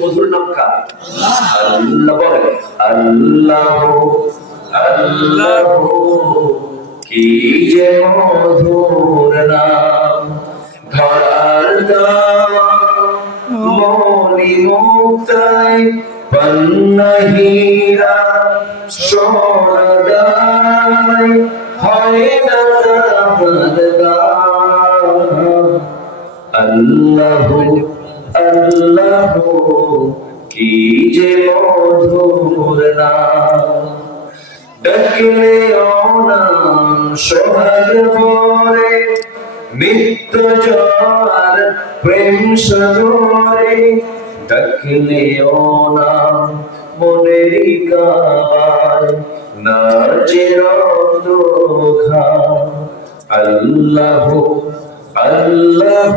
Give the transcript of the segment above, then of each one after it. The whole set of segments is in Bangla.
মধুর নাম কার? আল্লাহ বলেন, আল্লাহ আল্লাহ কি যে মধুর নাম, ধরার মনি মুক্তায় পন্না হীরা সোনাদায় হয় না আল্লাহ আল্লাহ কি যে মধুর নাম, ডাকলে নাম সোহাগ ভরে নিত্য জোয়ার প্রেম সাগরে, ডাকলে নাম মনেরই কাবায় নাচে রোদঘাম, আল্লাহ আল্লাহ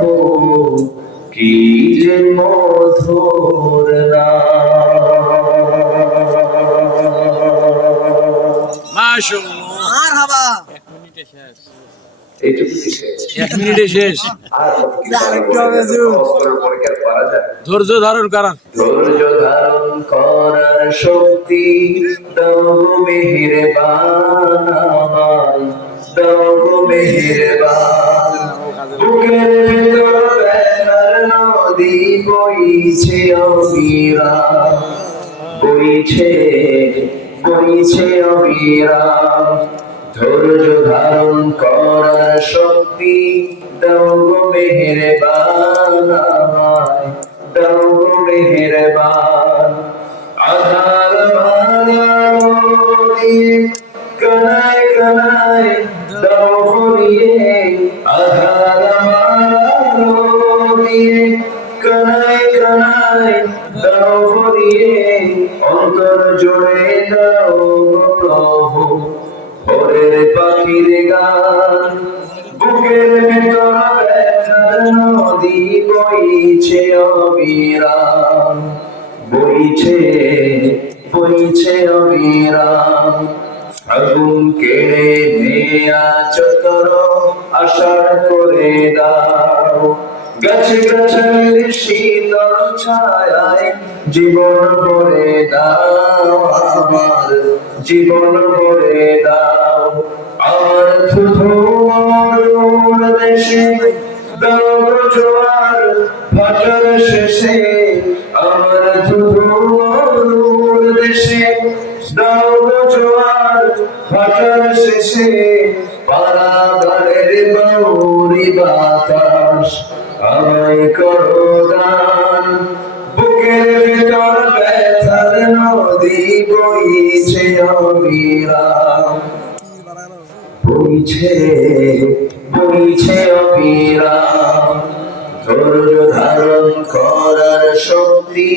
কি যে মধুর ধৈর্য ধারণ করার শক্তি দাও মেহেরবান, দাও মেহেরবান, বুকের ভেতর ব্যথার নদী বইছে অবিরাম, বইছে বইছে অবিরাম, ধৈর্য ধারণ করার শক্তি দাও মেহেরবান, দাও মেহেরবান, আধার দিয়ে কানায় কানায় দাও ভরিয়ে, আধার দিয়ে কানায় কানায় দাও ভরিয়ে, অন্তর জুড়ে দাও প্রভু ভোরের পাখির গান, বুকের ভেতর ব্যথার নদী বইছে অবিরাম, বইছে বইছে অবিরাম, আগুন কেড়ে নেয়া চতর আষাঢ় করে দাও, গাছে গাছের শীতল ছায়ায় জীবন করে দাও, আমার জীবন করে দাও, আমার থুথুর দেশে দাও জোয়ার ভাটার শেষে, আমার থুথুর দেশে দাও জোয়ার ভাটার শেষে, পারাবারের বাউরি বাতাস আমায় করো দান, বুকের ভিতর ব্যথার নদী বইছে অবিরাম, বইছে বইছে অবিরাম, ধৈর্য ধারণ করার শক্তি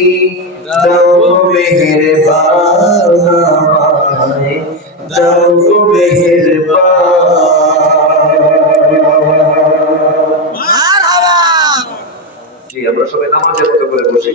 দাও মেহেরবান, দাও মেহেরবান। জি, আমরা সবাই নামাজের মতো করে বসি।